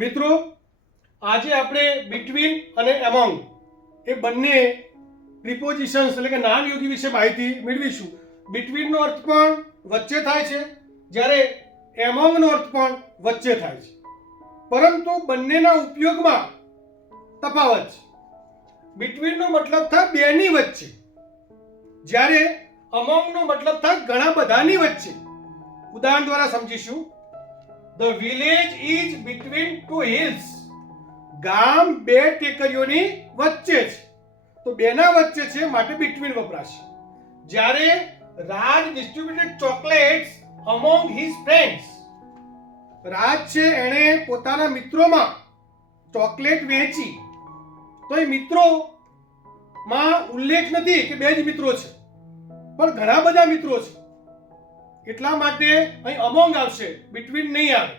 મિત્રો, આજે આપણે બિટવીન અને એમોંગ એ બંને પ્રિપોઝિશન્સ એટલે કે નામયોગી વિશે માહિતી મેળવીશું. બિટવીનનો અર્થ પણ વચ્ચે થાય છે, જ્યારે એમોંગનો અર્થ પણ વચ્ચે થાય છે, પરંતુ બંનેના ઉપયોગમાં તફાવત છે. બિટવીનનો મતલબ થાય બેની વચ્ચે, જ્યારે અમોંગનો મતલબ થાય ઘણા બધાની વચ્ચે. ઉદાહરણ દ્વારા સમજીશું. The village is between two hills. ગામ બે ટેકરીઓની વચ્ચે છે, તો બેના વચ્ચે છે માટે between વપરાશે. જ્યારે રાજ distributed chocolates among his friends. રાજ છે એણે પોતાના મિત્રોમાં ચોકલેટ વહેંચી, તો એ મિત્રોમાં ઉલ્લેખ નથી કે બે જ મિત્રો છે, પણ ઘણા બધા મિત્રો છે, એટલા માટે અહીં અમોંગ આવશે, between નહીં આવે.